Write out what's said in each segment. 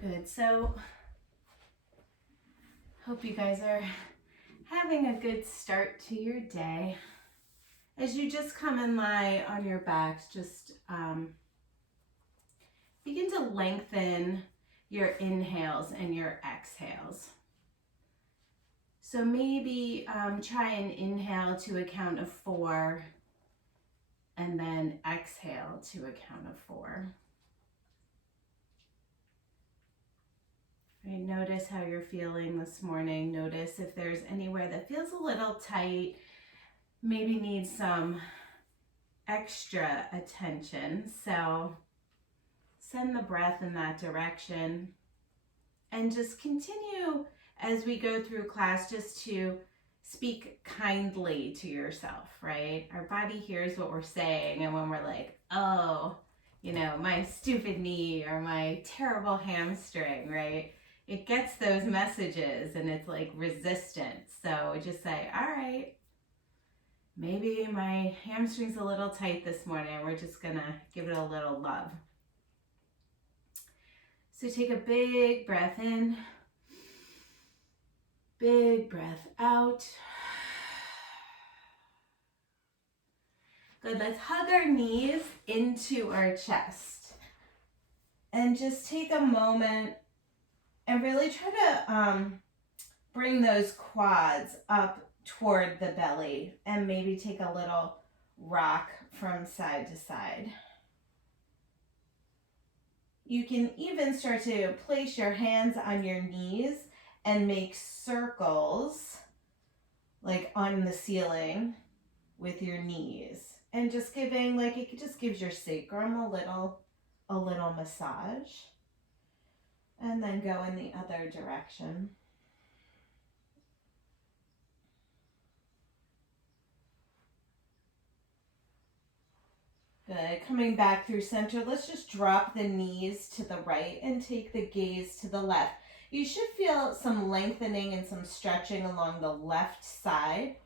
Good. So, hope you guys are having a good start to your day. As you just come and lie on your backs, just begin to lengthen your inhales and your exhales. So maybe try and inhale to a count of 4 and then exhale to a count of 4. Right, notice how you're feeling this morning. Notice if there's anywhere that feels a little tight, maybe needs some extra attention. So send the breath in that direction and just continue as we go through class just to speak kindly to yourself, right? Our body hears what we're saying, and when we're like, oh, my stupid knee or my terrible hamstring, right? It gets those messages and it's like resistant. So we just say, all right, maybe my hamstring's a little tight this morning. We're just gonna give it a little love. So take a big breath in, big breath out. Good, let's hug our knees into our chest. And just take a moment and really try to bring those quads up toward the belly and maybe take a little rock from side to side. You can even start to place your hands on your knees and make circles like on the ceiling with your knees. And just giving, it just gives your sacrum a little massage. And then go in the other direction. Good. Coming back through center, let's just drop the knees to the right and take the gaze to the left. You should feel some lengthening and some stretching along the left side.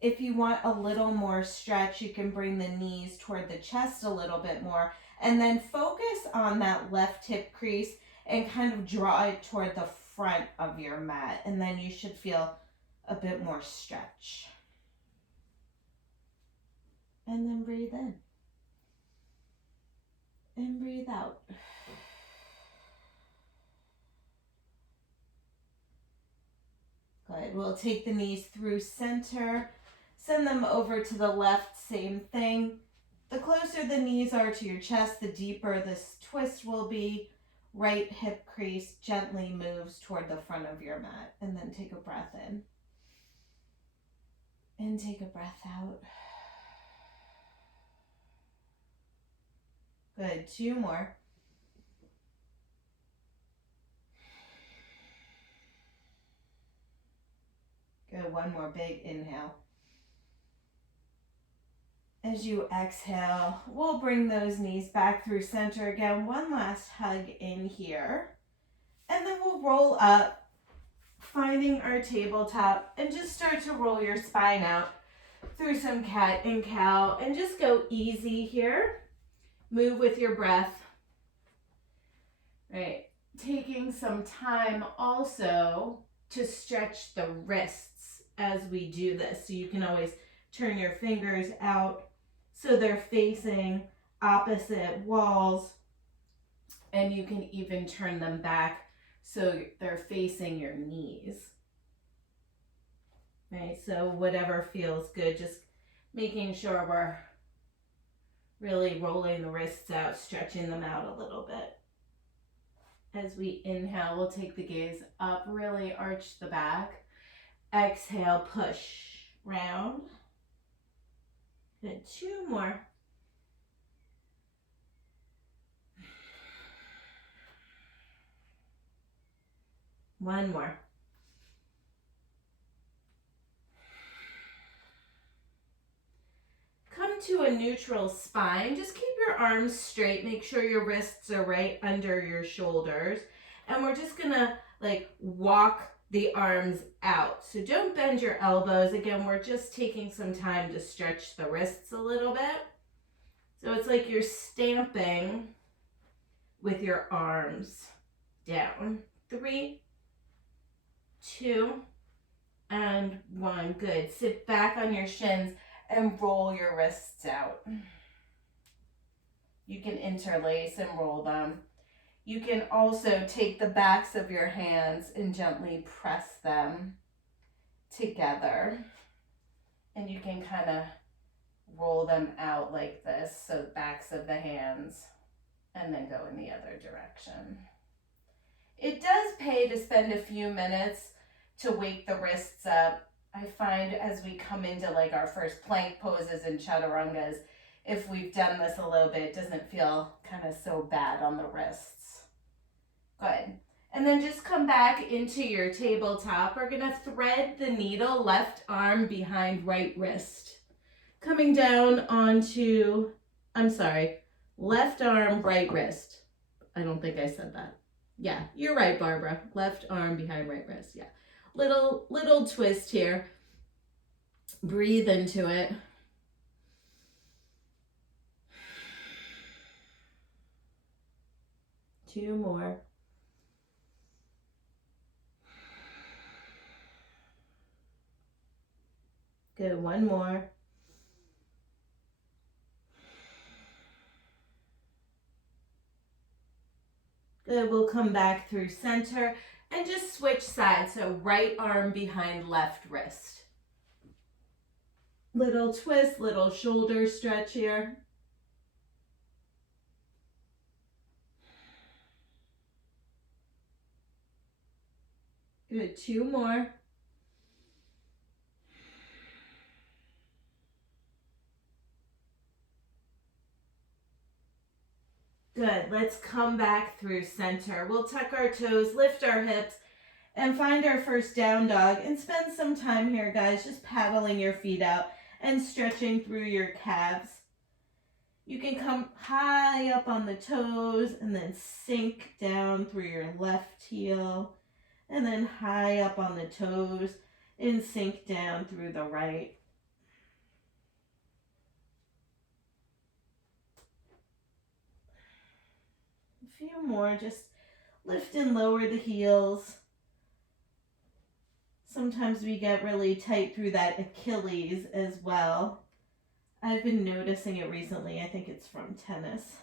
If you want a little more stretch, you can bring the knees toward the chest a little bit more and then focus on that left hip crease and kind of draw it toward the front of your mat. And then you should feel a bit more stretch. And then breathe in. And breathe out. Good. We'll take the knees through center. Send them over to the left, same thing. The closer the knees are to your chest, the deeper this twist will be. Right hip crease gently moves toward the front of your mat. And then take a breath in. And take a breath out. Good. 2 more. Good. 1 more big inhale. As you exhale, we'll bring those knees back through center again. 1 last hug in here. And then we'll roll up, finding our tabletop, and just start to roll your spine out through some cat and cow. And just go easy here. Move with your breath. Right. Taking some time also to stretch the wrists as we do this. So you can always turn your fingers out so they're facing opposite walls, and you can even turn them back so they're facing your knees. Right, so whatever feels good, just making sure we're really rolling the wrists out, stretching them out a little bit. As we inhale, we'll take the gaze up, really arch the back. Exhale, push round. Good. 2 more. One more. Come to a neutral spine. Just keep your arms straight. Make sure your wrists are right under your shoulders. And we're just gonna walk the arms out. So don't bend your elbows. Again, we're just taking some time to stretch the wrists a little bit. So it's like you're stamping with your arms. down. 3, 2, and 1. Good. Sit back on your shins and roll your wrists out. You can interlace and roll them. You can also take the backs of your hands and gently press them together. And you can kind of roll them out like this, so backs of the hands, and then go in the other direction. It does pay to spend a few minutes to wake the wrists up. I find as we come into like our first plank poses and chaturangas, if we've done this a little bit, it doesn't feel kind of so bad on the wrists. Good. And then just come back into your tabletop. We're gonna thread the needle, left arm behind right wrist. Coming down onto, left arm, right wrist. I don't think I said that. Yeah, you're right, Barbara. Left arm behind right wrist, yeah. Little twist here. Breathe into it. Two more. Good, one more. Good, we'll come back through center and just switch sides. So right arm behind left wrist. Little twist, little shoulder stretch here. Good, two more. Good, let's come back through center. We'll tuck our toes, lift our hips, and find our first down dog. And spend some time here, guys, just paddling your feet out and stretching through your calves. You can come high up on the toes and then sink down through your left heel. And then high up on the toes and sink down through the right. A few more, just lift and lower the heels. Sometimes we get really tight through that Achilles as well. I've been noticing it recently. I think it's from tennis.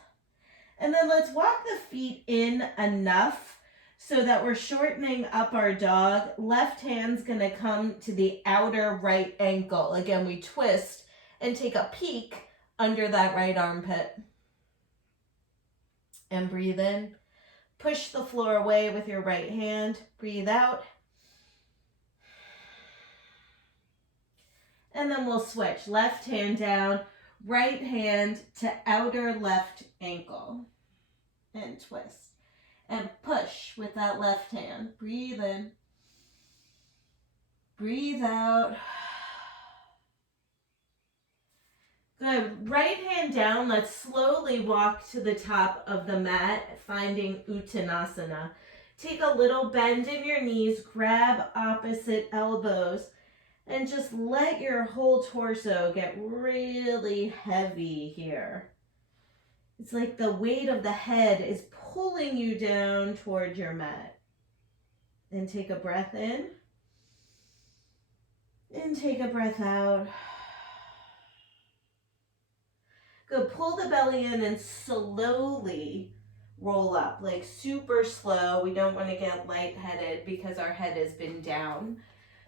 And then let's walk the feet in enough so that we're shortening up our dog. Left hand's gonna come to the outer right ankle. Again, we twist and take a peek under that right armpit. And breathe in. Push the floor away with your right hand. Breathe out. And then we'll switch. Left hand down, right hand to outer left ankle. And twist. And push with that left hand. Breathe in. Breathe out. Good. Right hand down. Let's slowly walk to the top of the mat, finding Uttanasana. Take a little bend in your knees. Grab opposite elbows. And just let your whole torso get really heavy here. It's like the weight of the head is pulling you down toward your mat. And take a breath in. And take a breath out. Good. Pull the belly in and slowly roll up, like super slow. We don't want to get lightheaded because our head has been down.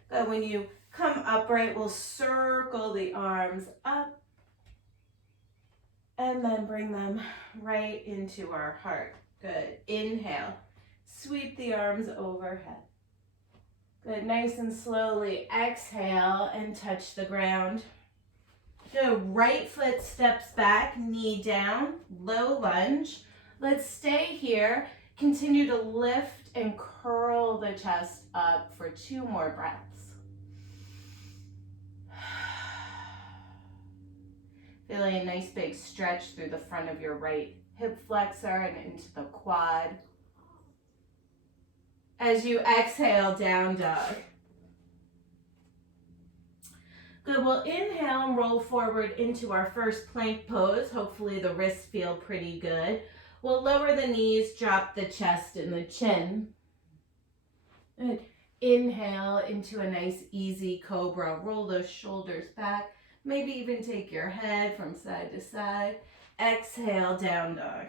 Good. When you come upright, we'll circle the arms up and then bring them right into our heart. Good. Inhale. Sweep the arms overhead. Good. Nice and slowly exhale and touch the ground. Good. Right foot steps back, knee down, low lunge. Let's stay here. Continue to lift and curl the chest up for 2 more breaths. Feeling a nice big stretch through the front of your right hip flexor and into the quad. As you exhale, down dog. Good, we'll inhale and roll forward into our first plank pose. Hopefully the wrists feel pretty good. We'll lower the knees, drop the chest and the chin. Good. Inhale into a nice easy cobra. Roll those shoulders back. Maybe even take your head from side to side. Exhale, down dog.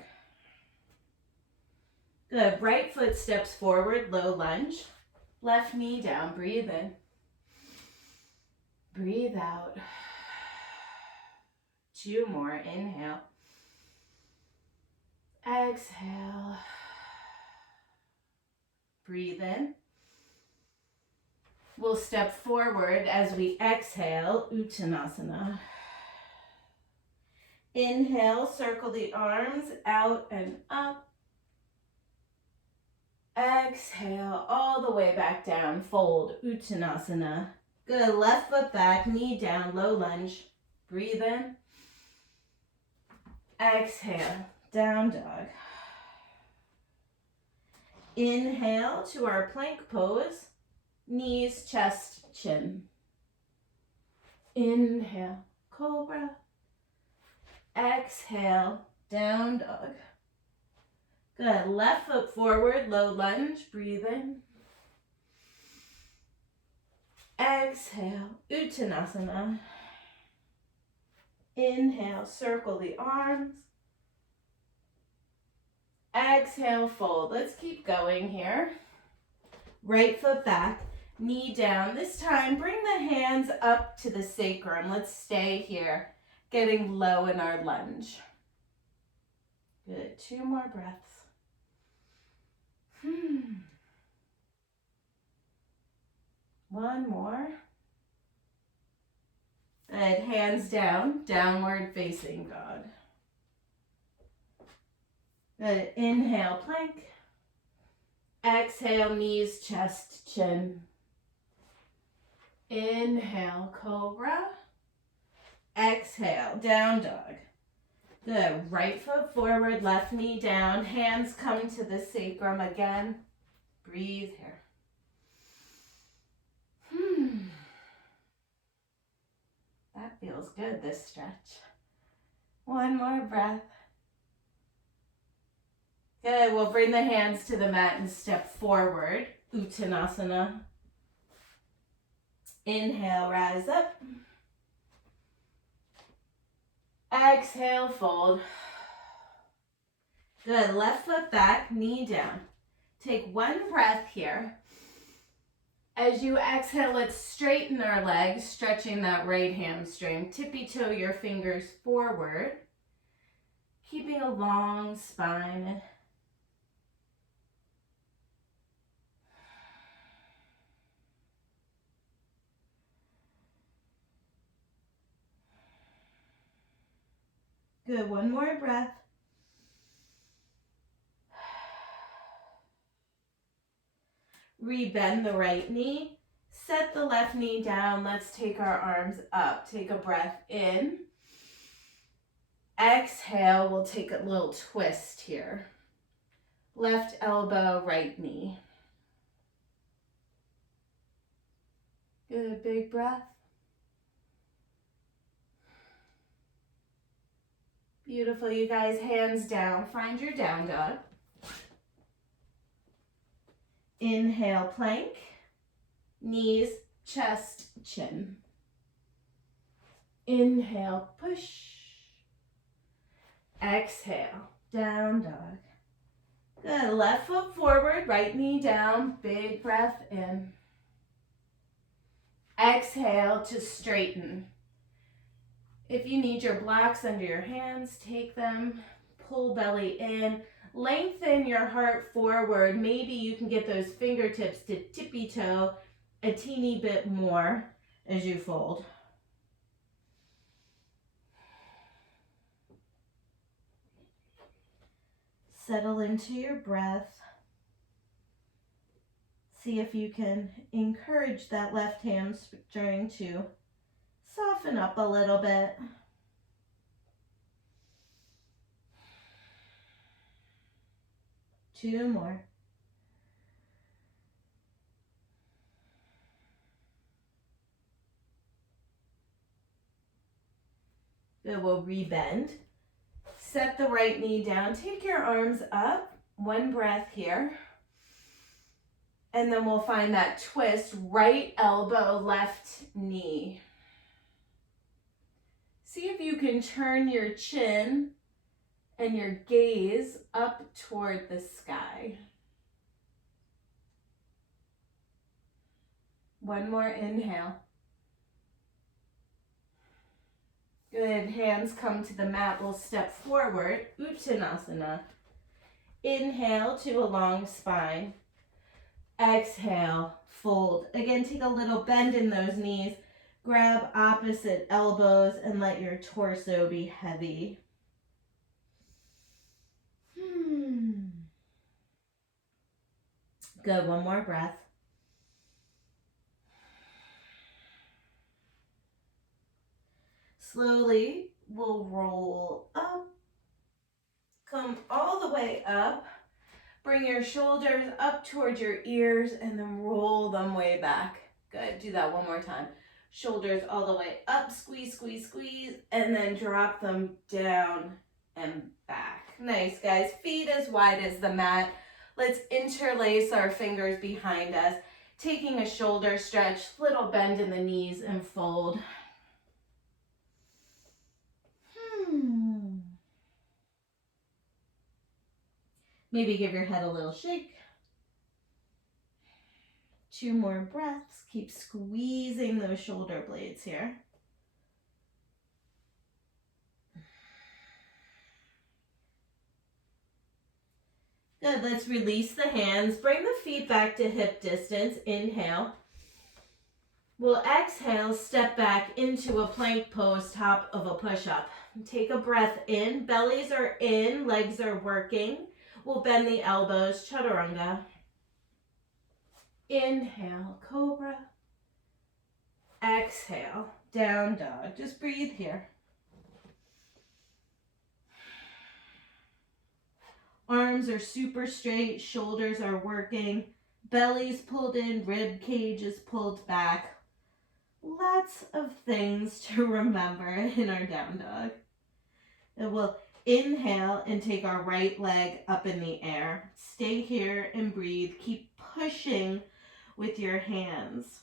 Good. Right foot steps forward, low lunge. Left knee down. Breathe in. Breathe out. 2 more. Inhale. Exhale. Breathe in. We'll step forward as we exhale, Uttanasana. Inhale, circle the arms out and up. Exhale, all the way back down, fold, Uttanasana. Good, left foot back, knee down, low lunge. Breathe in. Exhale, down dog. Inhale to our plank pose. Knees, chest, chin. Inhale, cobra. Exhale, down dog. Good. Left foot forward, low lunge. Breathe in. Exhale, Uttanasana. Inhale, circle the arms. Exhale, fold. Let's keep going here. Right foot back. Knee down. This time, bring the hands up to the sacrum. Let's stay here, getting low in our lunge. Good. 2 more breaths. One more. Good. Hands down, downward facing dog. Good. Inhale, plank. Exhale, knees, chest, chin. Inhale, cobra. Exhale, down dog. Good. Right foot forward, left knee down. Hands come to the sacrum again. Breathe here. That feels good, this stretch. 1 more breath. Good. We'll bring the hands to the mat and step forward. Uttanasana. Inhale, rise up. Exhale, fold. Good. Left foot back, knee down. Take 1 breath here. As you exhale, let's straighten our legs, stretching that right hamstring. Tippy toe your fingers forward, keeping a long spine. Good. 1 more breath. Rebend the right knee. Set the left knee down. Let's take our arms up. Take a breath in. Exhale. We'll take a little twist here. Left elbow, right knee. Good. Big breath. Beautiful, you guys. Hands down. Find your down dog. Inhale, plank. Knees, chest, chin. Inhale, push. Exhale, down dog. Good. Left foot forward, right knee down. Big breath in. Exhale to straighten. If you need your blocks under your hands, take them. Pull belly in. Lengthen your heart forward. Maybe you can get those fingertips to tippy toe a teeny bit more as you fold. Settle into your breath. See if you can encourage that left hamstring to soften up a little bit. Two more. Good, we'll rebend. Set the right knee down. Take your arms up. One breath here. And then we'll find that twist, right elbow, left knee. See if you can turn your chin and your gaze up toward the sky. One more inhale. Good, hands come to the mat. We'll step forward, Uttanasana. Inhale to a long spine. Exhale, fold. Again, take a little bend in those knees. Grab opposite elbows and let your torso be heavy. Good, one more breath. Slowly, we'll roll up. Come all the way up. Bring your shoulders up towards your ears and then roll them way back. Good, do that one more time. Shoulders all the way up, squeeze, squeeze, squeeze, and then drop them down and back. Nice, guys. Feet as wide as the mat. Let's interlace our fingers behind us. Taking a shoulder stretch, little bend in the knees and fold. Maybe give your head a little shake. 2 more breaths. Keep squeezing those shoulder blades here. Good, let's release the hands. Bring the feet back to hip distance. Inhale. We'll exhale, step back into a plank pose, top of a push-up. Take a breath in. Bellies are in, legs are working. We'll bend the elbows, chaturanga. Inhale, cobra. Exhale, down dog. Just breathe here. Arms are super straight, shoulders are working. Belly's pulled in, rib cage is pulled back. Lots of things to remember in our down dog. And we'll inhale and take our right leg up in the air. Stay here and breathe. Keep pushing with your hands.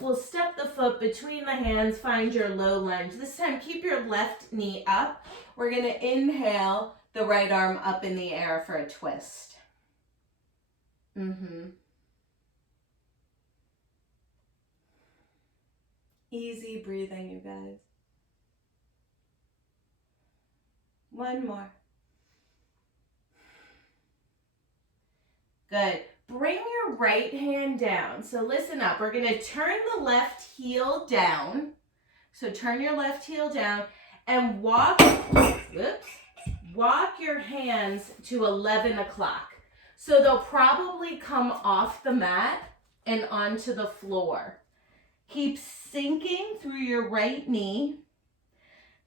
We'll step the foot between the hands, find your low lunge. This time, keep your left knee up. We're going to inhale the right arm up in the air for a twist. Easy breathing, you guys. One more. Good. Bring your right hand down. So listen up. We're going to turn the left heel down. So turn your left heel down and walk your hands to 11 o'clock. So they'll probably come off the mat and onto the floor. Keep sinking through your right knee.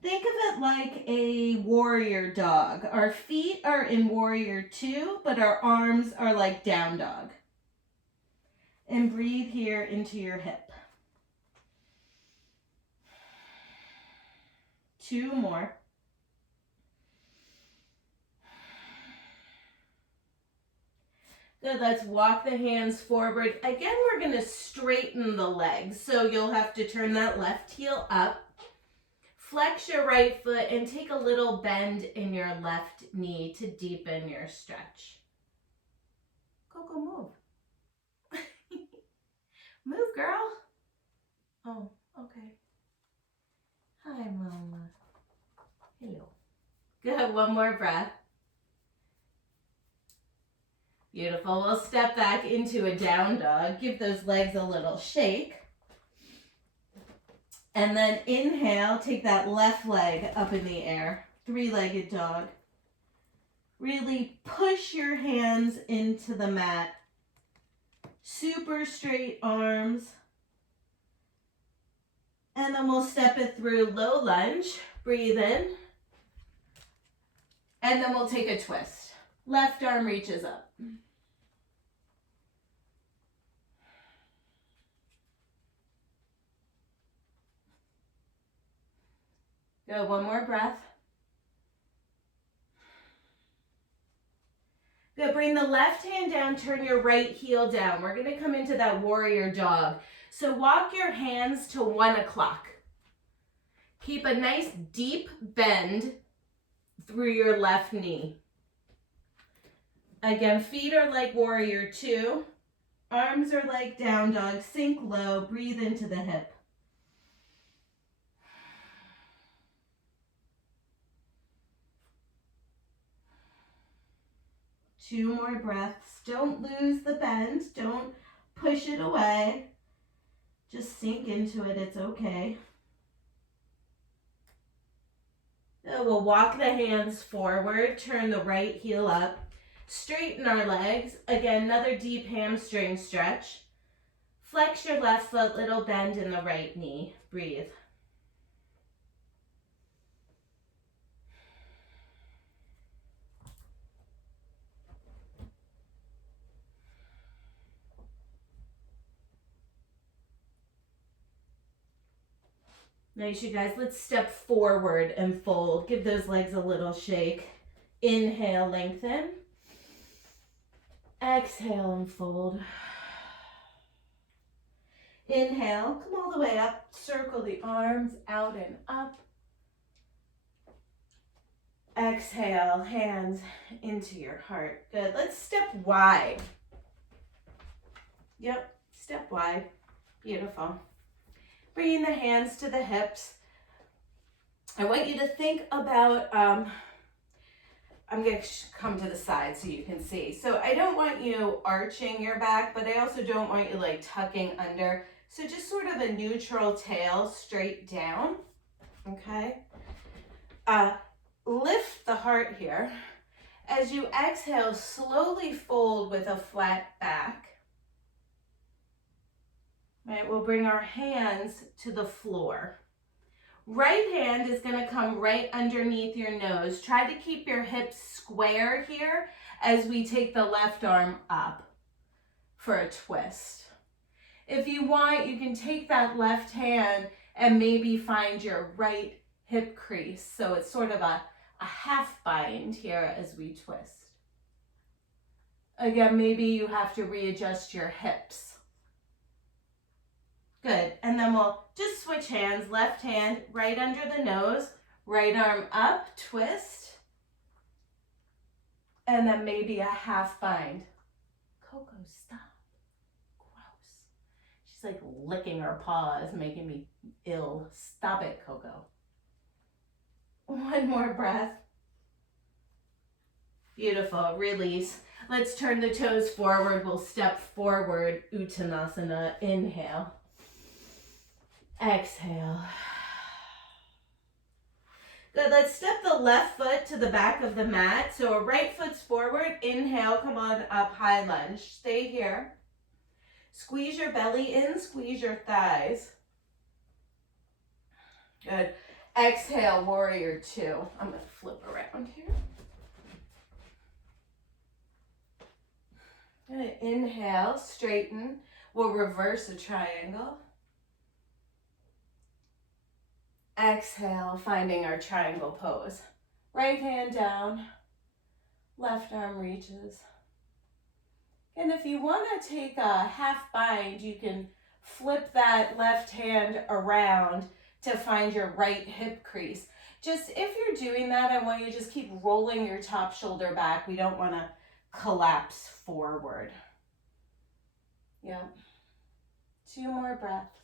Think of it like a warrior dog. Our feet are in warrior 2, but our arms are like down dog. And breathe here into your hip. 2 more. Good, let's walk the hands forward. Again, we're going to straighten the legs. So you'll have to turn that left heel up. Flex your right foot and take a little bend in your left knee to deepen your stretch. Coco, move. Move, girl. Oh, okay. Hi, Mama. Hello. Good, one more breath. Beautiful. We'll step back into a down dog. Give those legs a little shake. And then inhale, take that left leg up in the air. 3-legged dog. Really push your hands into the mat. Super straight arms. And then we'll step it through low lunge. Breathe in. And then we'll take a twist. Left arm reaches up. Good, one more breath. Good, bring the left hand down, turn your right heel down. We're gonna come into that warrior jog. So walk your hands to 1 o'clock. Keep a nice deep bend through your left knee. Again, feet are like warrior 2. Arms are like down dog. Sink low, breathe into the hip. Two more breaths. Don't lose the bend. Don't push it away. Just sink into it. It's okay. Now we'll walk the hands forward. Turn the right heel up. Straighten our legs. Again, another deep hamstring stretch. Flex your left foot. Little bend in the right knee. Breathe. Nice, you guys. Let's step forward and fold. Give those legs a little shake. Inhale, lengthen. Exhale and fold. Inhale, come all the way up. Circle the arms out and up. Exhale, hands into your heart. Good. Let's step wide. Yep, step wide. Beautiful. Bringing the hands to the hips. I want you to think about, I'm going to come to the side so you can see. So I don't want you arching your back, but I also don't want you like tucking under. So just sort of a neutral tail straight down, okay? Lift the heart here. As you exhale, slowly fold with a flat back. Right, we'll bring our hands to the floor. Right hand is going to come right underneath your nose. Try to keep your hips square here as we take the left arm up for a twist. If you want, you can take that left hand and maybe find your right hip crease. So it's sort of a half bind here as we twist. Again, maybe you have to readjust your hips. Good, and then we'll just switch hands. Left hand right under the nose, right arm up, twist, and then maybe a half bind. Coco, stop. Gross. She's like licking her paws, making me ill. Stop it, Coco. One more breath. Beautiful, release. Let's turn the toes forward. We'll step forward, Uttanasana. Inhale. Exhale. Good, let's step the left foot to the back of the mat. So our right foot's forward. Inhale, come on up, high lunge. Stay here. Squeeze your belly in, squeeze your thighs. Good. Exhale, warrior 2. I'm going to flip around here. Good. Inhale, straighten. We'll reverse a triangle. Exhale, finding our triangle pose. Right hand down, left arm reaches. And if you want to take a half bind, you can flip that left hand around to find your right hip crease. Just if you're doing that, I want you to just keep rolling your top shoulder back. We don't want to collapse forward. Yeah. 2 more breaths.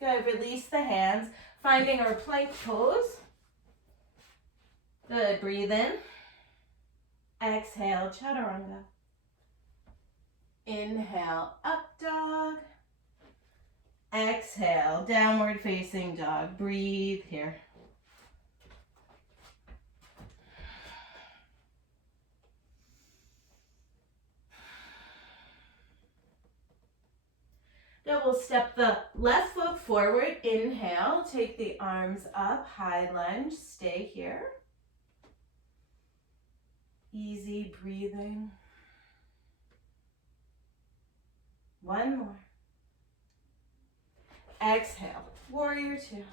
Good, release the hands, finding our plank pose. Good, breathe in. Exhale, chaturanga. Inhale, up dog. Exhale, downward facing dog. Breathe here. Now we'll step the left foot forward. Inhale, take the arms up, high lunge, stay here. Easy breathing. One more. Exhale, warrior two.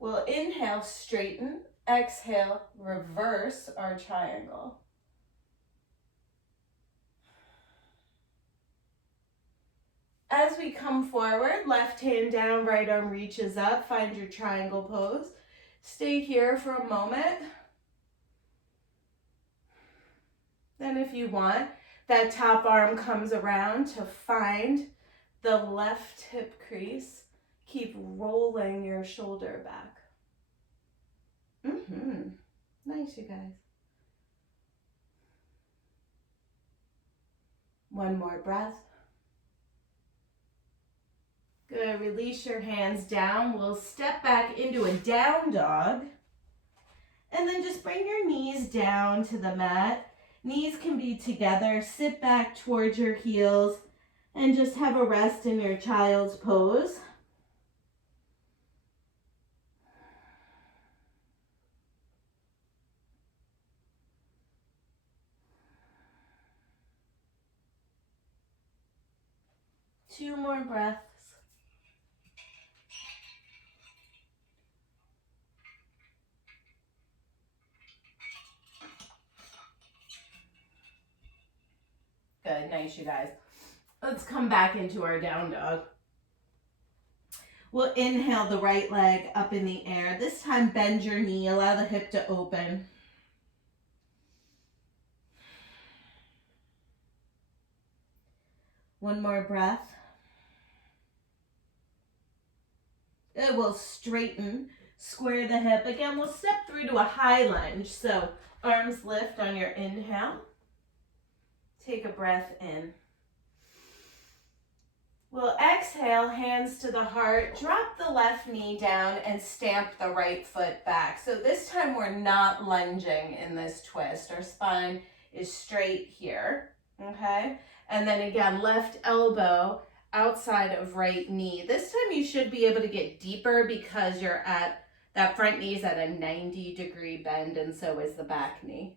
We'll inhale, straighten. Exhale, reverse our triangle. As we come forward, left hand down, right arm reaches up. Find your triangle pose. Stay here for a moment. Then if you want, that top arm comes around to find the left hip crease. Keep rolling your shoulder back. Nice, you guys. One more breath. Good, release your hands down. We'll step back into a down dog. And then just bring your knees down to the mat. Knees can be together. Sit back towards your heels and just have a rest in your child's pose. Two more breaths. Good, nice, you guys. Let's come back into our down dog. We'll inhale the right leg up in the air. This time bend your knee, allow the hip to open. One more breath. It will straighten, square the hip. Again, we'll step through to a high lunge. So arms lift on your inhale. Take a breath in. We'll exhale, hands to the heart, drop the left knee down and stamp the right foot back. So this time we're not lunging in this twist. Our spine is straight here, okay? And then again, left elbow outside of right knee. This time you should be able to get deeper because you're at, that front knee is at a 90-degree bend and so is the back knee.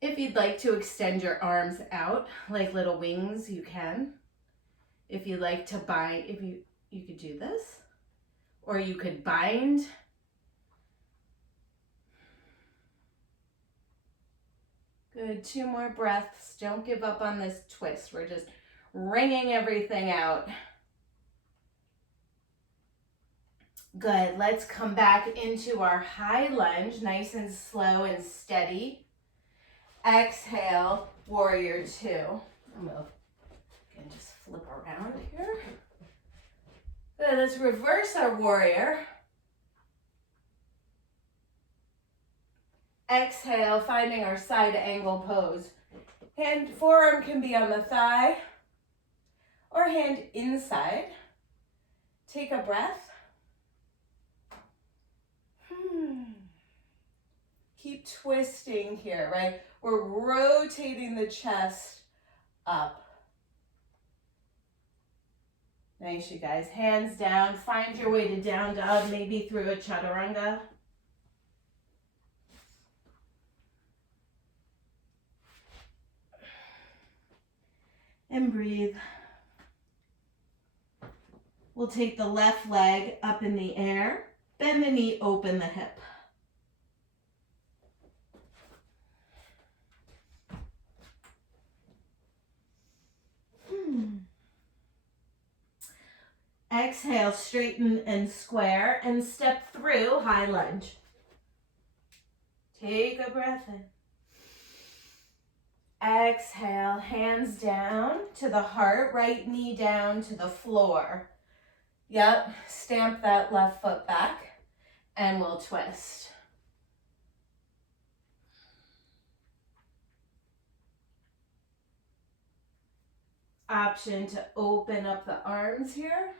If you'd like to extend your arms out like little wings, you can. If you like to bind, you could do this, or you could bind. Good, two more breaths. Don't give up on this twist. We're just wringing everything out. Good, let's come back into our high lunge, nice and slow and steady. Exhale, warrior two. I'm gonna just flip around here. Good, let's reverse our warrior. Exhale, finding our side angle pose. Hand, forearm can be on the thigh or hand inside. Take a breath. Keep twisting here, right? We're rotating the chest up. Nice, you guys. Hands down. Find your way to down dog, maybe through a chaturanga. And breathe. We'll take the left leg up in the air. Bend the knee, open the hip. Exhale, straighten and square, and step through high lunge. Take a breath in. Exhale, hands down to the heart, right knee down to the floor. Yep, stamp that left foot back, and we'll twist. Option to open up the arms here.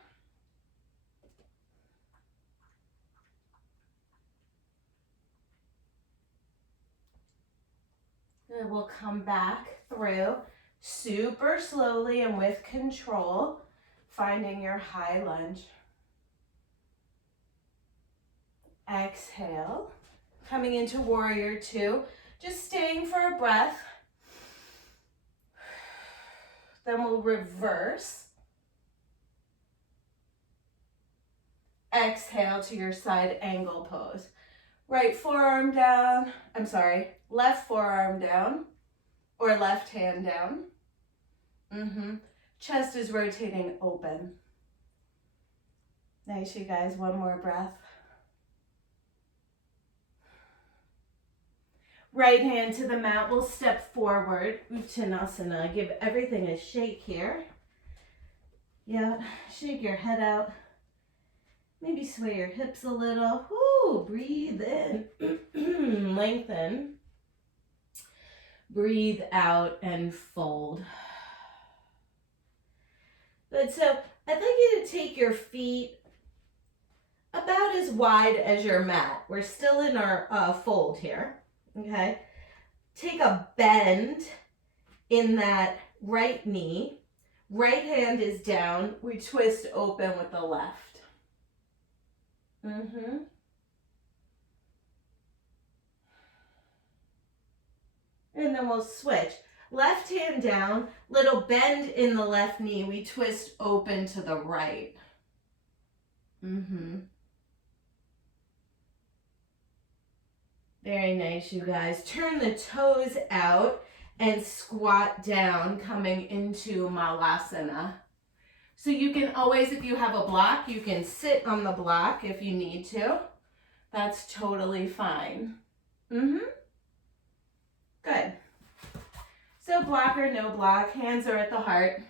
Good, we'll come back through super slowly and with control, finding your high lunge. Exhale, coming into warrior two. Just staying for a breath. Then we'll reverse. Exhale to your side angle pose. Right forearm down, left forearm down or left hand down. Chest is rotating open. Nice, you guys, one more breath. Right hand to the mat, we'll step forward, Uttanasana. Give everything a shake here. Yeah, shake your head out. Maybe sway your hips a little. Woo, breathe in, lengthen. Breathe out and fold. Good, so I'd like you to take your feet about as wide as your mat. We're still in our fold here, okay? Take a bend in that right knee. Right hand is down. We twist open with the left. And then we'll switch. Left hand down, little bend in the left knee. We twist open to the right. Very nice, you guys. Turn the toes out and squat down, coming into Malasana. So you can always, if you have a block, you can sit on the block if you need to. That's totally fine. Good. So block or no block, hands are at the heart.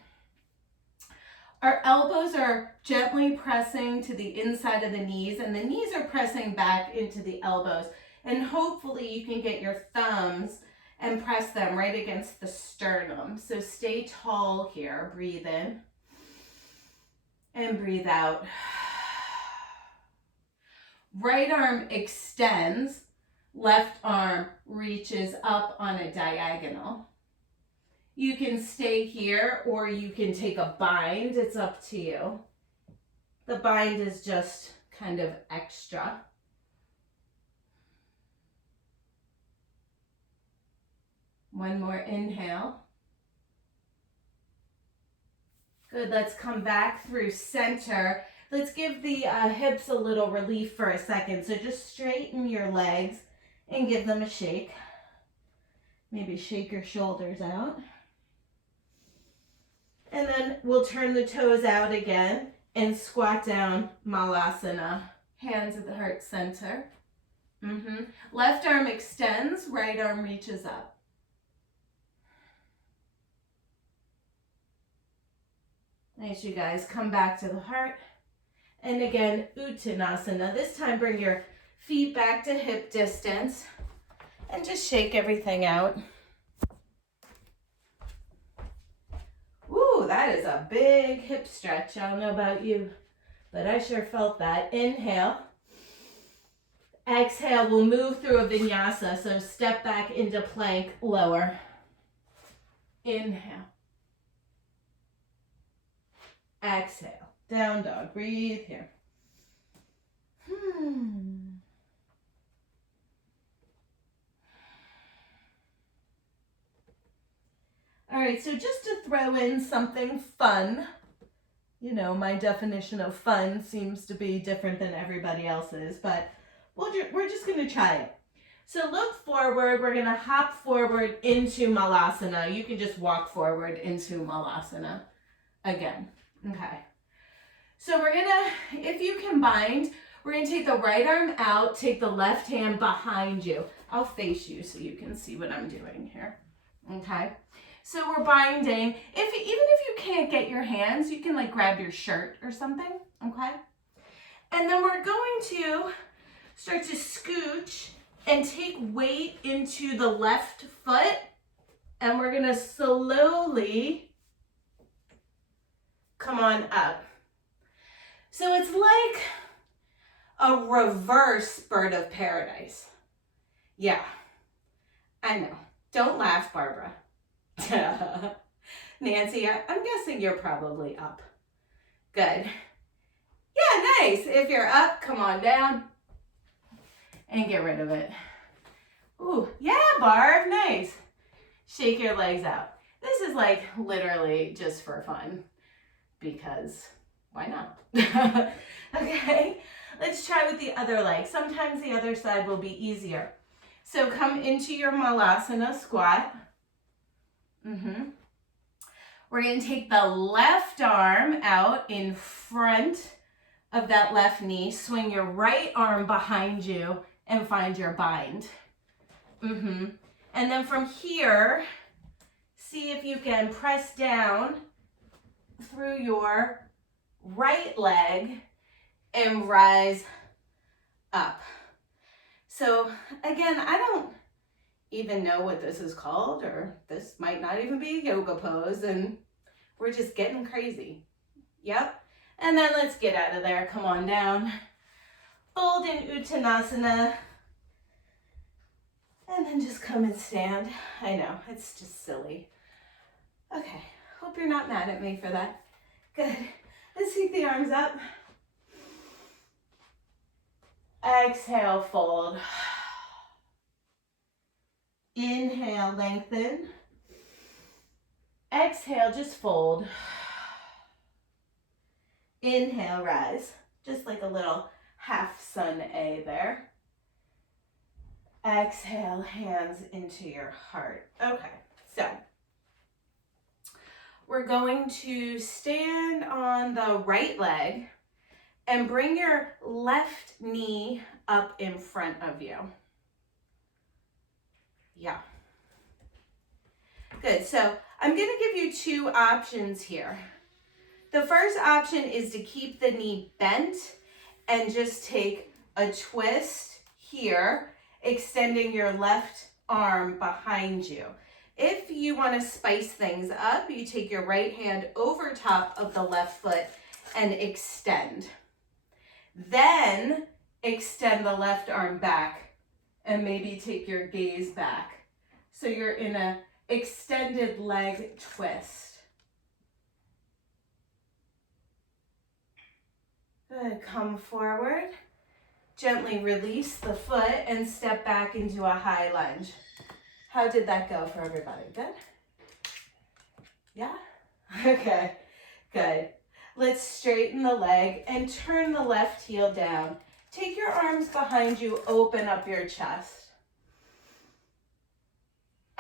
Our elbows are gently pressing to the inside of the knees, and the knees are pressing back into the elbows. And hopefully you can get your thumbs and press them right against the sternum. So stay tall here. Breathe in and breathe out. Right arm extends, left arm reaches up on a diagonal. You can stay here or you can take a bind. It's up to you. The bind is just kind of extra. One more inhale. Good, let's come back through center. Let's give the hips a little relief for a second. So just straighten your legs and give them a shake. Maybe shake your shoulders out. And then we'll turn the toes out again and squat down, Malasana. Hands at the heart center. Left arm extends, right arm reaches up. Nice, you guys. Come back to the heart. And again, Uttanasana. This time bring your feet back to hip distance and just shake everything out. Ooh, that is a big hip stretch. I don't know about you, but I sure felt that. Inhale. Exhale, we'll move through a vinyasa. So step back into plank, lower. Inhale. Exhale. Down dog. Breathe here. All right, so just to throw in something fun, you know, my definition of fun seems to be different than everybody else's, but we're just going to try it. So look forward. We're going to hop forward into Malasana. You can just walk forward into Malasana again. Okay. So we're going to, if you combined, we're going to take the right arm out, take the left hand behind you. I'll face you so you can see what I'm doing here. Okay. So we're binding. Even if you can't get your hands, you can like grab your shirt or something, okay? And then we're going to start to scooch and take weight into the left foot, and we're gonna slowly come on up. So it's like a reverse bird of paradise. Yeah, I know. Don't laugh, Barbara. Nancy, I'm guessing you're probably up. Good. Yeah, nice. If you're up, come on down and get rid of it. Ooh, yeah, Barb, nice. Shake your legs out. This is like literally just for fun because why not? Okay, let's try with the other leg. Sometimes the other side will be easier. So come into your Malasana squat. We're going to take the left arm out in front of that left knee. Swing your right arm behind you and find your bind. And then from here, see if you can press down through your right leg and rise up. So again, I don't even know what this is called, or this might not even be a yoga pose, and we're just getting crazy. Yep. And then let's get out of there. Come on down. Fold in Uttanasana. And then just come and stand. I know, it's just silly. Okay, hope you're not mad at me for that. Good. Let's take the arms up. Exhale, fold. Inhale, lengthen. Exhale, just fold. Inhale, rise. Just like a little half sun A there. Exhale, hands into your heart. Okay, so we're going to stand on the right leg and bring your left knee up in front of you. Yeah. Good, so I'm gonna give you two options here. The first option is to keep the knee bent and just take a twist here, extending your left arm behind you. If you want to spice things up, you take your right hand over top of the left foot and extend. Then extend the left arm back and maybe take your gaze back. So you're in a extended leg twist. Good, come forward. Gently release the foot and step back into a high lunge. How did that go for everybody? Good? Yeah? Okay, good. Let's straighten the leg and turn the left heel down. Take your arms behind you, open up your chest.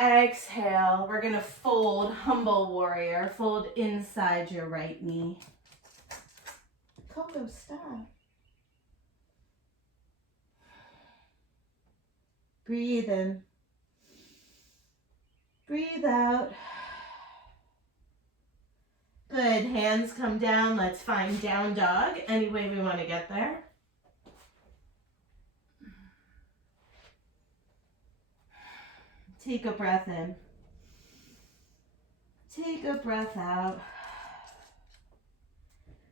Exhale, we're gonna fold, humble warrior. Fold inside your right knee. Coco, stop. Breathe in. Breathe out. Good, hands come down. Let's find down dog, any way we want to get there. Take a breath in. Take a breath out.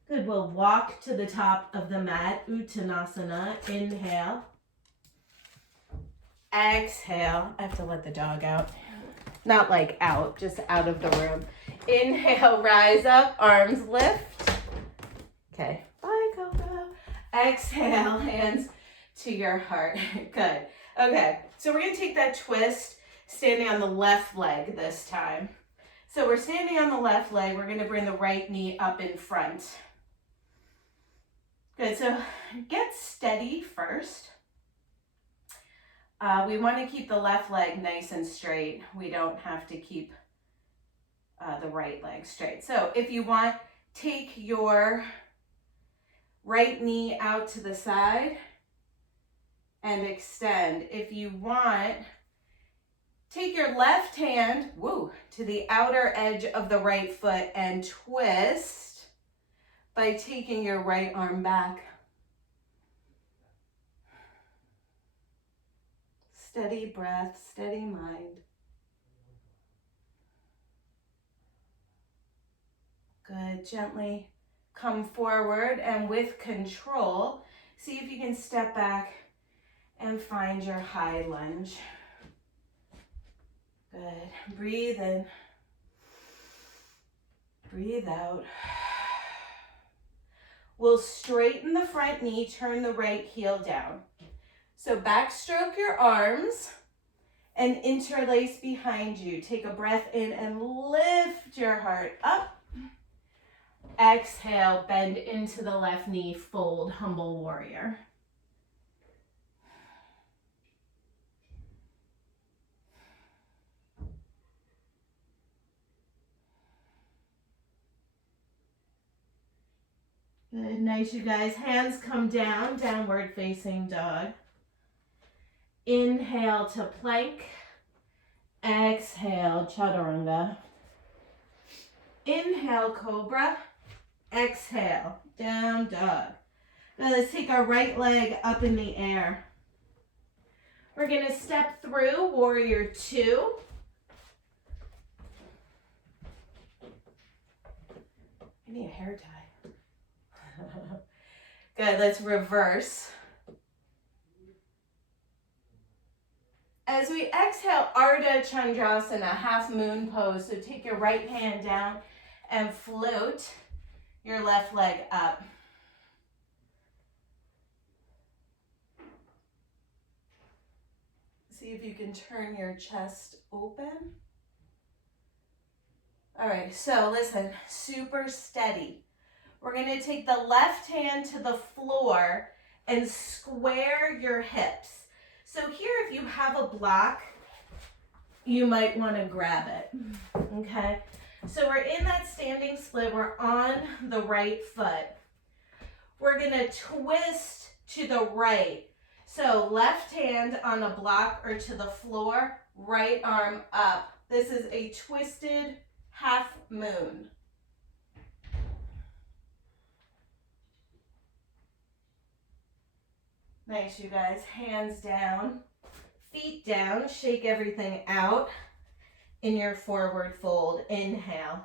Good, we'll walk to the top of the mat, Uttanasana. Inhale. Exhale. I have to let the dog out. Not like out, just out of the room. Inhale, rise up, arms lift. Okay, bye Coco. Exhale, hands to your heart. Good. Okay, so we're gonna take that twist, standing on the left leg this time. So we're standing on the left leg, we're gonna bring the right knee up in front. Good, so get steady first. We want to keep the left leg nice and straight. We don't have to keep the right leg straight. So if you want, take your right knee out to the side and extend. If you want, take your left hand, to the outer edge of the right foot and twist by taking your right arm back. Steady breath, steady mind. Good, gently come forward and with control, see if you can step back and find your high lunge. Good, breathe in, breathe out. We'll straighten the front knee, turn the right heel down. So backstroke your arms, and interlace behind you. Take a breath in and lift your heart up. Exhale, bend into the left knee, fold, humble warrior. Good, nice, you guys. Hands come down, downward facing dog. Inhale to plank. Exhale, chaturanga. Inhale, cobra. Exhale, down dog. Now let's take our right leg up in the air. We're going to step through warrior two. I need a hair tie. Good, let's reverse. As we exhale, Ardha Chandrasana, half moon pose. So take your right hand down and float your left leg up. See if you can turn your chest open. All right, so listen, super steady. We're going to take the left hand to the floor and square your hips. So here, if you have a block, you might want to grab it, okay? So we're in that standing split. We're on the right foot. We're going to twist to the right. So left hand on a block or to the floor, right arm up. This is a twisted half moon. Nice, you guys. Hands down, feet down. Shake everything out in your forward fold. Inhale.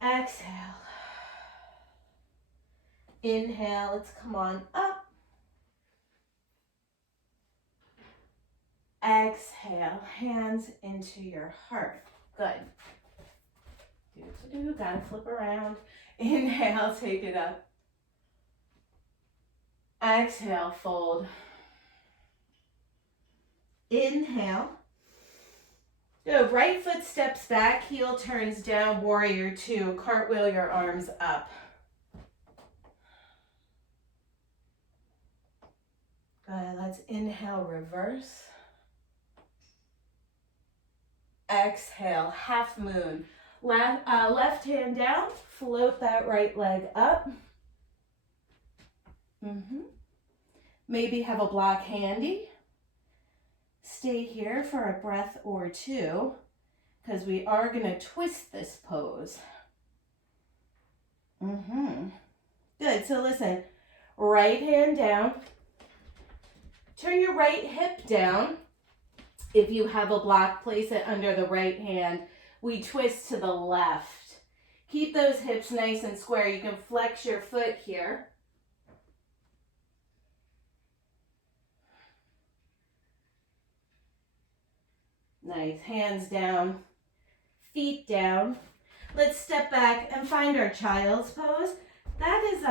Exhale. Inhale. Let's come on up. Exhale. Hands into your heart. Good. Do. Gotta flip around. Inhale. Take it up. Exhale, fold. Inhale. Good. Right foot steps back, heel turns down, warrior two. Cartwheel your arms up. Good. Let's inhale, reverse. Exhale, half moon. Left hand down, float that right leg up. Maybe have a block handy. Stay here for a breath or two because we are going to twist this pose. Good. So listen, right hand down. Turn your right hip down. If you have a block, place it under the right hand. We twist to the left. Keep those hips nice and square. You can flex your foot here. Nice. Hands down, feet down. Let's step back and find our child's pose. That is,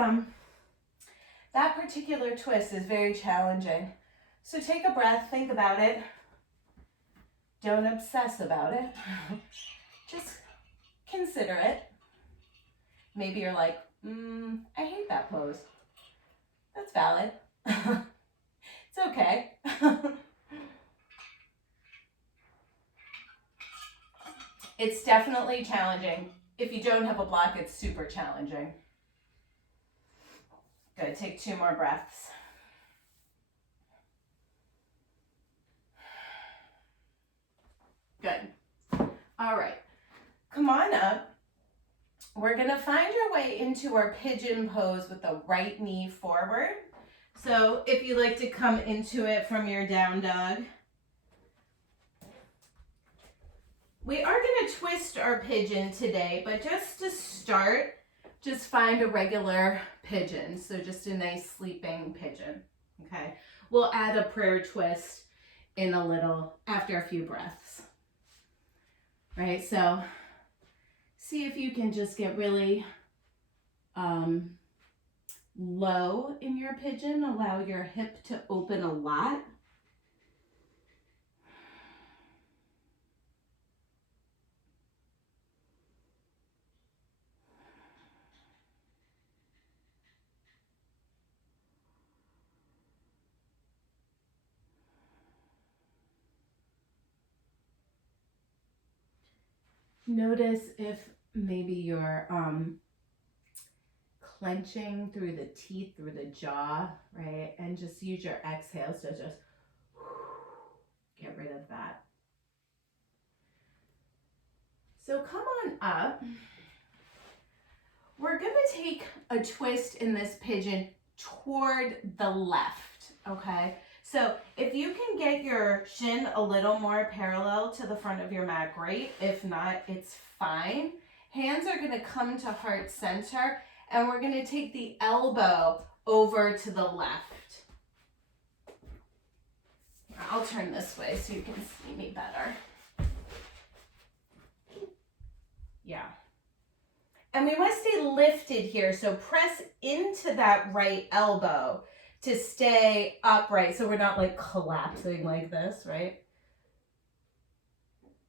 that particular twist is very challenging. So take a breath, think about it. Don't obsess about it. Just consider it. Maybe you're like, I hate that pose. That's valid. It's okay. It's definitely challenging. If you don't have a block, it's super challenging. Good, take 2 more breaths. Good. All right, come on up. We're gonna find our way into our pigeon pose with the right knee forward. So if you like to come into it from your down dog. We are going to twist our pigeon today, but just to start, just find a regular pigeon. So just a nice sleeping pigeon, okay? We'll add a prayer twist in a little, after a few breaths. Right, so see if you can just get really low in your pigeon. Allow your hip to open a lot. Notice if maybe you're clenching through the teeth, through the jaw, right? And just use your exhales to just get rid of that. So come on up. We're going to take a twist in this pigeon toward the left, okay? So if you can get your shin a little more parallel to the front of your mat, great. If not, it's fine. Hands are going to come to heart center, and we're going to take the elbow over to the left. I'll turn this way so you can see me better. Yeah. And we want to stay lifted here, so press into that right elbow to stay upright, so we're not like collapsing like this, right?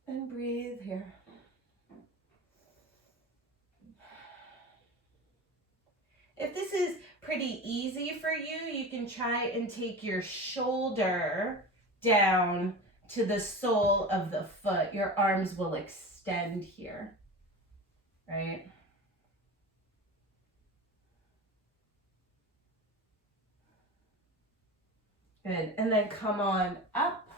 And breathe here. If this is pretty easy for you, you can try and take your shoulder down to the sole of the foot. Your arms will extend here, right? Good. And then come on up.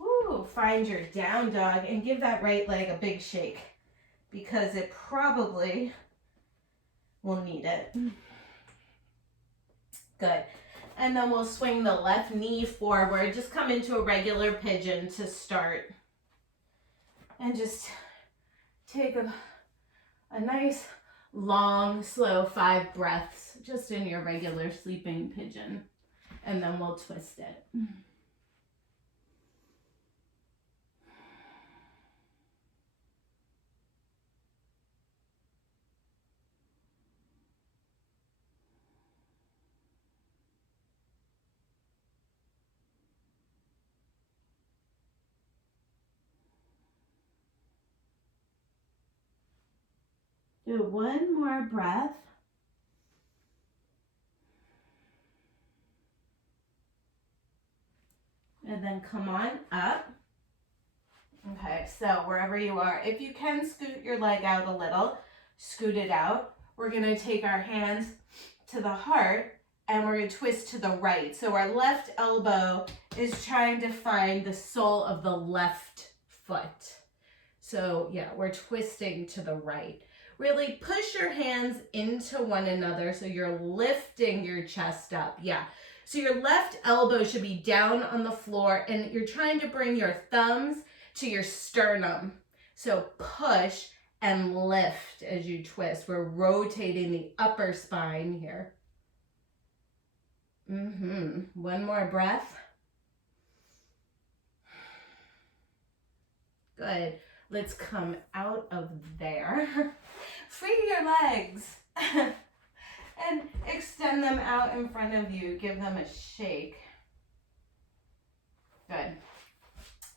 Woo, find your down dog and give that right leg a big shake because it probably will need it. Good. And then we'll swing the left knee forward. Just come into a regular pigeon to start. And just take a nice, long, slow 5 breaths just in your regular sleeping pigeon. And then we'll twist it. Do one more breath. And then come on up. Okay, so wherever you are, if you can scoot your leg out a little, scoot it out. We're going to take our hands to the heart and we're going to twist to the right. So our left elbow is trying to find the sole of the left foot. So yeah, we're twisting to the right. Really push your hands into one another so you're lifting your chest up. Yeah. So your left elbow should be down on the floor and you're trying to bring your thumbs to your sternum. So push and lift as you twist. We're rotating the upper spine here. One more breath. Good. Let's come out of there. Free your legs. And extend them out in front of you. Give them a shake. Good.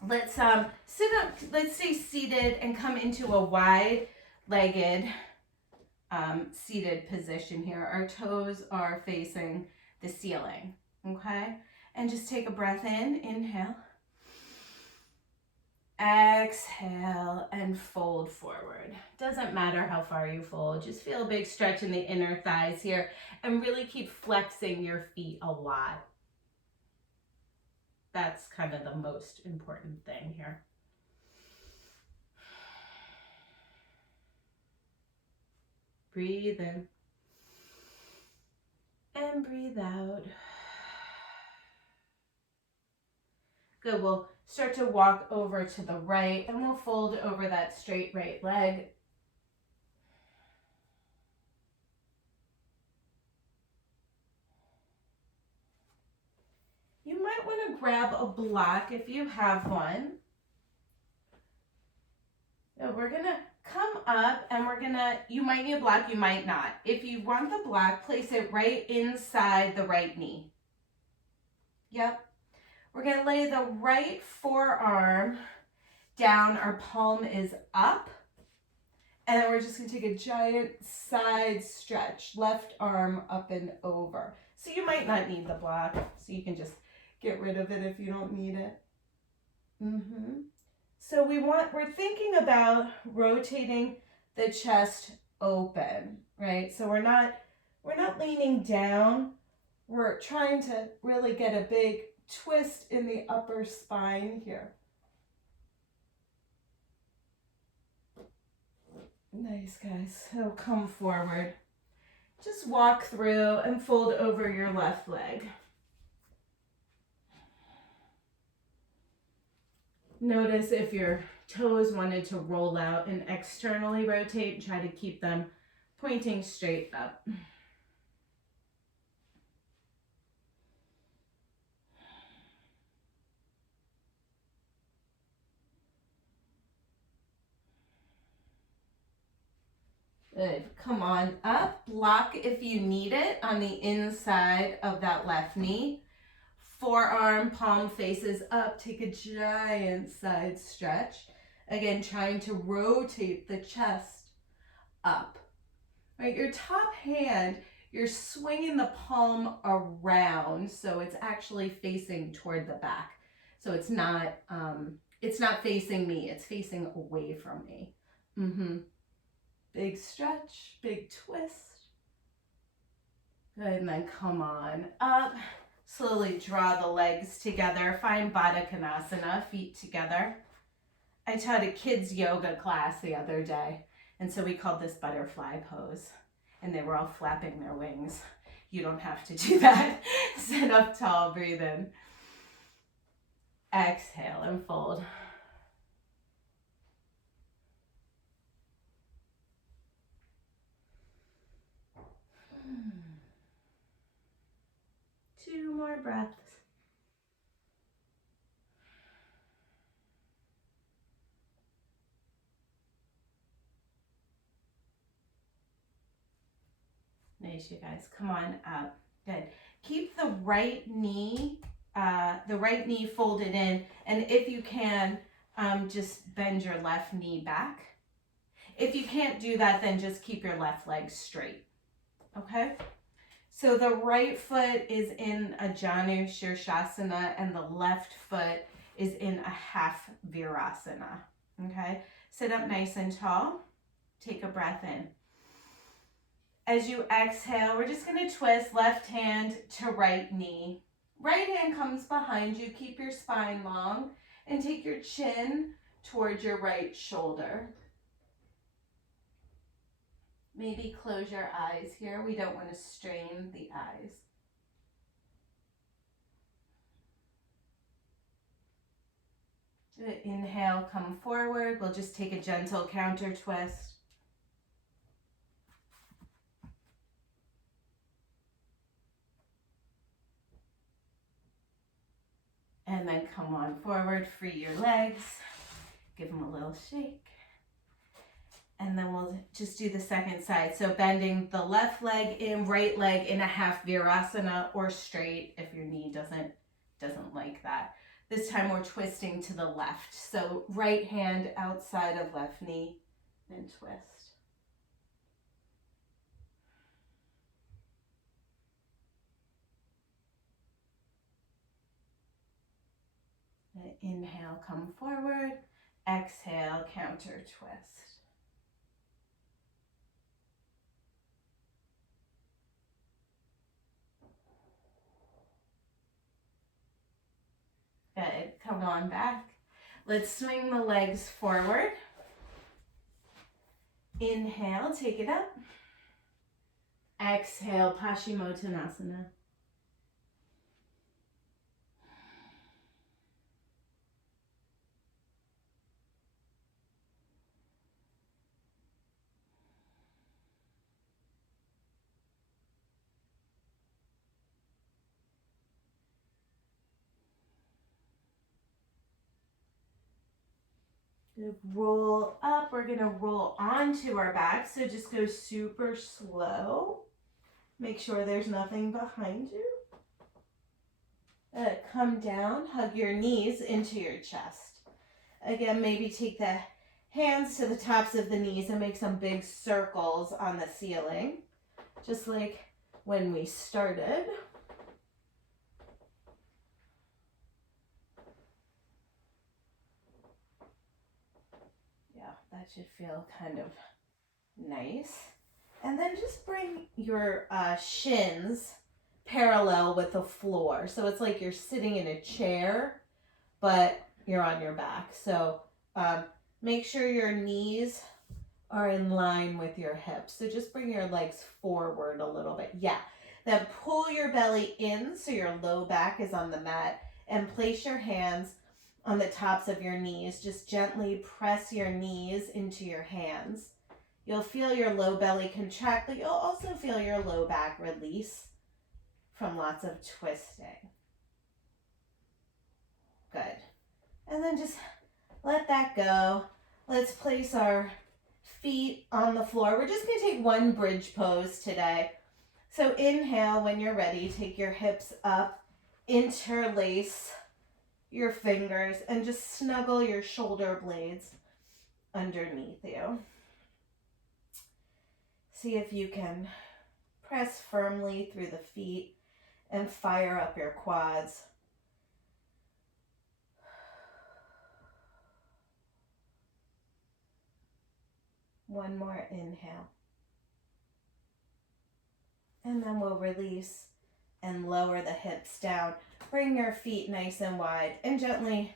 Let's sit up. Let's stay seated and come into a wide-legged seated position here. Our toes are facing the ceiling. Okay? And just take a breath in. Inhale. Exhale and fold forward. Doesn't matter how far you fold. Just feel a big stretch in the inner thighs here and really keep flexing your feet a lot. That's kind of the most important thing here. Breathe in and breathe out. Good. We'll start to walk over to the right and we'll fold over that straight right leg. You might want to grab a block if you have one. So we're going to come up and you might need a block, you might not. If you want the block, place it right inside the right knee. Yep. We're going to lay the right forearm down. Our palm is up. And then we're just going to take a giant side stretch. Left arm up and over. So you might not need the block. So you can just get rid of it if you don't need it. So we're thinking about rotating the chest open, right? So we're not leaning down. We're trying to really get a big twist in the upper spine here. Nice, guys. So come forward. Just walk through and fold over your left leg. Notice if your toes wanted to roll out and externally rotate, try to keep them pointing straight up. Good. Come on up. Block if you need it on the inside of that left knee. Forearm, palm faces up. Take a giant side stretch. Again, trying to rotate the chest up. Right, your top hand, you're swinging the palm around, so it's actually facing toward the back. So it's not facing me. It's facing away from me. Big stretch, big twist. Good, and then come on up. Slowly draw the legs together. Find Baddha Konasana, feet together. I taught a kids yoga class the other day, and so we called this butterfly pose, and they were all flapping their wings. You don't have to do that. Sit up tall, breathe in. Exhale and fold. Two more breaths. Nice, you guys. Come on up. Good. Keep the right knee folded in, and if you can, just bend your left knee back. If you can't do that, then just keep your left leg straight. Okay? So the right foot is in a Janu Shirshasana and the left foot is in a half Virasana. Okay? Sit up nice and tall. Take a breath in. As you exhale, we're just going to twist left hand to right knee. Right hand comes behind you. Keep your spine long and take your chin towards your right shoulder. Maybe close your eyes here. We don't want to strain the eyes. Good. Inhale, come forward. We'll just take a gentle counter twist. And then come on forward, free your legs. Give them a little shake. And then we'll just do the second side. So bending the left leg in, right leg in a half Virasana or straight if your knee doesn't like that. This time we're twisting to the left. So right hand outside of left knee and twist. Inhale, come forward. Exhale, counter twist. Good. Come on back. Let's swing the legs forward. Inhale, take it up. Exhale, Paschimottanasana. Roll up. We're going to roll onto our back. So just go super slow. Make sure there's nothing behind you. Come down. Hug your knees into your chest. Again, maybe take the hands to the tops of the knees and make some big circles on the ceiling. Just like when we started. That should feel kind of nice. And then just bring your shins parallel with the floor. So it's like you're sitting in a chair, but you're on your back. So make sure your knees are in line with your hips. So just bring your legs forward a little bit. Yeah. Then pull your belly in so your low back is on the mat, and place your hands on the tops of your knees. Just gently press your knees into your hands. You'll feel your low belly contract, but you'll also feel your low back release from lots of twisting. Good. And then just let that go. Let's place our feet on the floor. We're just going to take one bridge pose today. So inhale when you're ready. Take your hips up, interlace your fingers, and just snuggle your shoulder blades underneath you. See if you can press firmly through the feet and fire up your quads. One more inhale. And then we'll release and lower the hips down. Bring your feet nice and wide and gently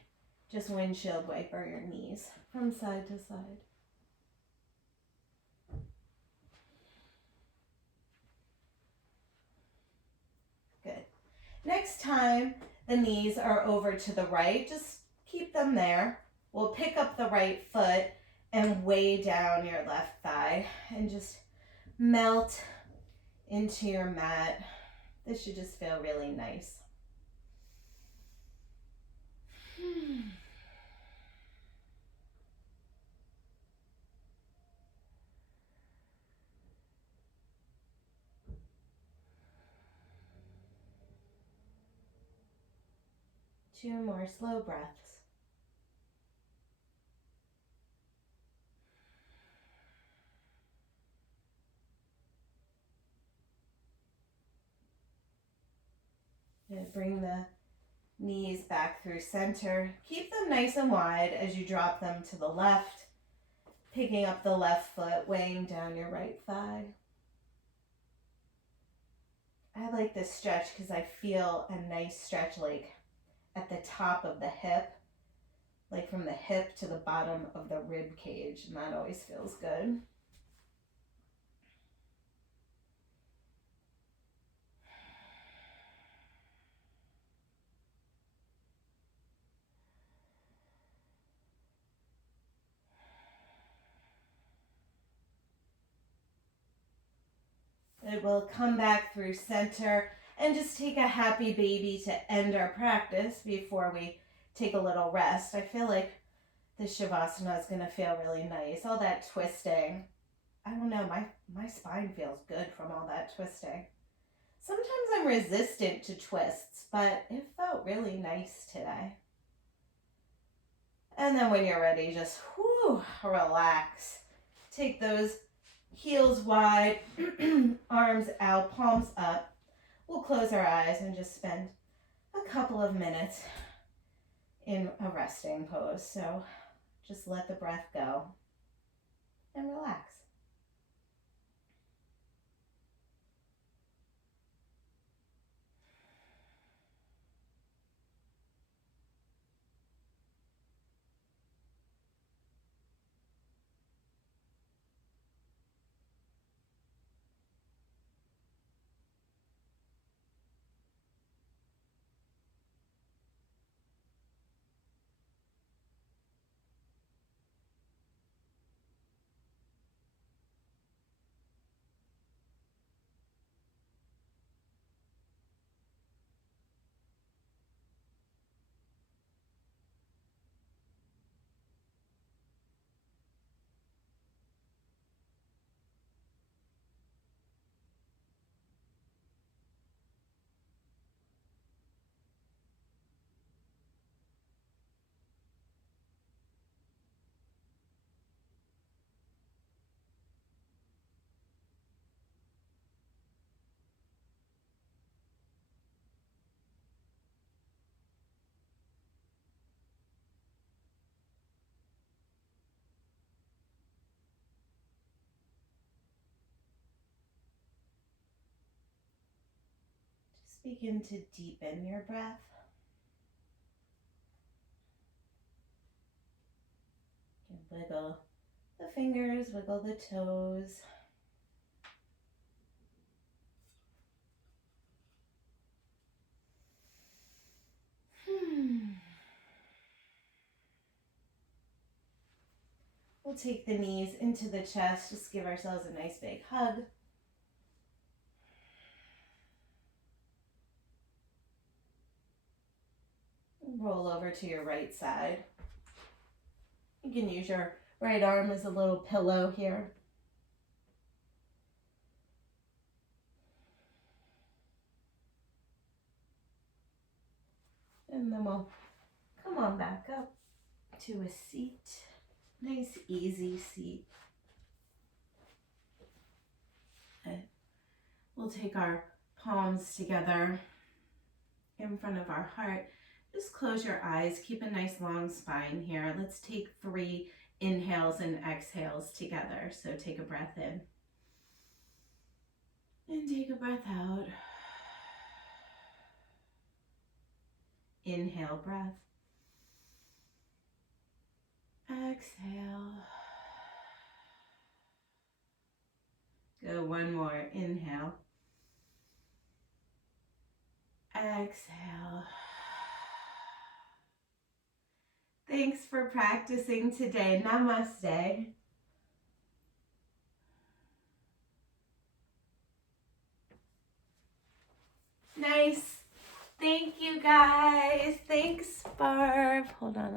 just windshield wiper your knees from side to side. Good. Next time the knees are over to the right, just keep them there. We'll pick up the right foot and weigh down your left thigh and just melt into your mat. This should just feel really nice. Two more slow breaths. Good. Bring the knees back through center. Keep them nice and wide as you drop them to the left, picking up the left foot, weighing down your right thigh. I like this stretch because I feel a nice stretch like at the top of the hip, like from the hip to the bottom of the rib cage, and that always feels good. It will come back through center and just take a happy baby to end our practice before we take a little rest. I feel like the Shavasana is going to feel really nice. All that twisting. I don't know, my spine feels good from all that twisting. Sometimes I'm resistant to twists, but it felt really nice today. And then when you're ready, just relax. Take those heels wide, arms out, palms up. We'll close our eyes and just spend a couple of minutes in a resting pose. So just let the breath go and relax. Begin to deepen your breath. You can wiggle the fingers, wiggle the toes. We'll take the knees into the chest, just give ourselves a nice big hug. Roll over to your right side. You can use your right arm as a little pillow here. And then we'll come on back up to a seat. Nice, easy seat. And we'll take our palms together in front of our heart. Just close your eyes. Keep a nice long spine here. Let's take 3 inhales and exhales together. So take a breath in. And take a breath out. Inhale, breath. Exhale. Go one more. Inhale. Exhale. Thanks for practicing today. Namaste. Nice. Thank you guys. Thanks, Barb. Hold on.